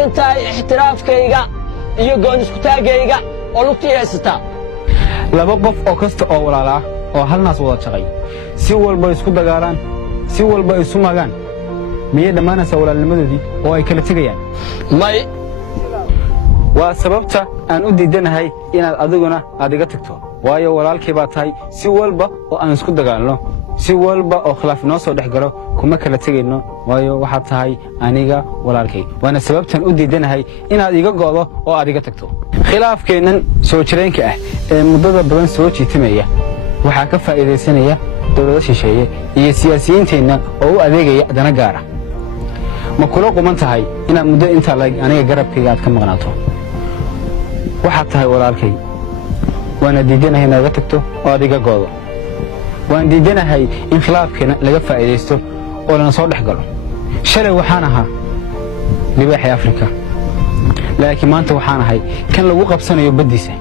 taagan tahay ixtiraafkayga iyo goon isku taagayga oo lugtii haysata laba qof oo kasta oo walaala ah oo hal naas wada shaqay si walba isku dagaalaan si walba isu magaan miyay dhamaanaysaa walaalnimadoodii oo ay kala tegayaan may waa sababta aan u diidanahay inaad adiguna aad iga tagto waayo walaalkii baa tahay si walba oo aan isku dagaalno si walba oo khilaaf noo soo dhex galo kuma kala tegayno waayo waxaad tahay aniga walaalkay waana sababtan u diidanahay inaad iga go'do oo aad iga tagto khilaafkeennan soo jireenka ah ee muddada badan soo jiitimaya waxaa ka faa'iidaysanaya dawlado shisheeye iyo siyaasiyiinteenna oo u adeegaya dana gaara ma kula quman tahay inaad muddo intaa aniga garabkayga aad ka maqnaato waxaad tahay walaalkay waana diidanahay inaad iga tagto oo aad iga go'do waan diidanahay in khilaafkeena laga faa'iidaysto oo lana soo dhex galo shalay waxaan ahaa libaaxii Afrika laakiin maanta waxaan ahay kan lagu qabsanayo baddiisa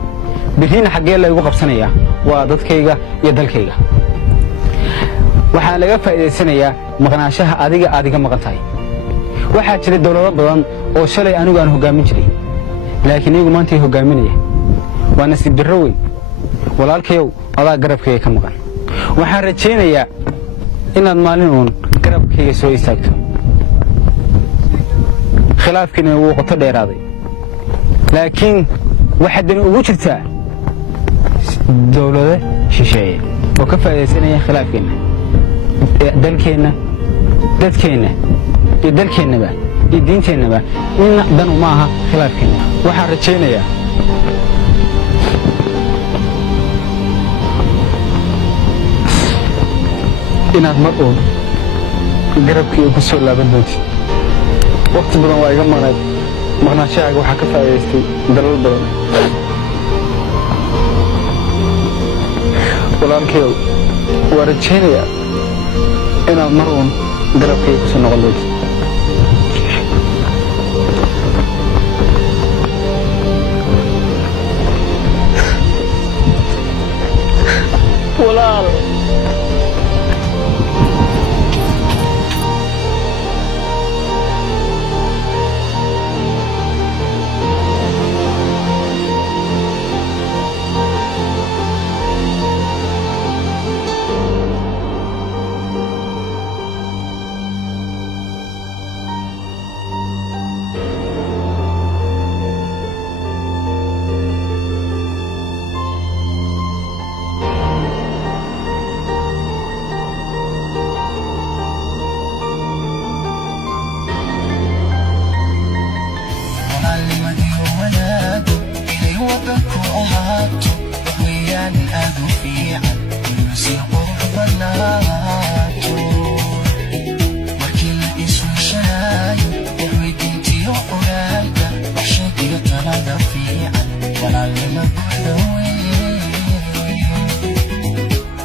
birina xaggee lagu qabsanayaa waa dadkayga iyo dalkayga waxaan laga faa'iidaysanayaa maqnaashaha adiga aad iga maqan tahay waxaa jira dawlado badan oo shalay anigu aan hogaamin jiray laakiin iyagu maanta ay hogaaminaya waa nasiib darro weyn walaalkayow adaa garabkayga ka maqan waxaan rajaynayaa inaad maalin uun garabkayga soo istaagto khilaafkiina wuu qoto dheeraaday laakiin waxaa dani ugu jirtaa dawlado shisheeye oo ka faa'iidaysanaya khilaafkeenna dalkeenna dadkeenna iyo dalkeennaba iyo diinteennaba midna dan uma aha khilaafkeenna waxaan rajaynayaa inaad mar uun garabkii ku soo laaban doontid waqti badan waa iga maqnayd maqnaashahaaga waxaa ka faa'iidaystay dalal badan walaalkayow waa rajaynayaa inaad mar uun garabkayga ku soo noqon doontid walaal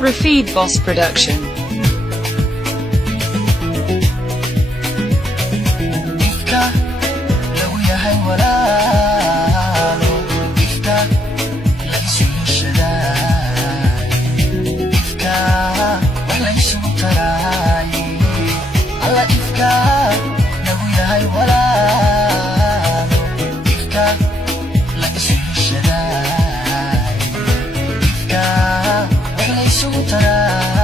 Rafid Boss Production. Sutra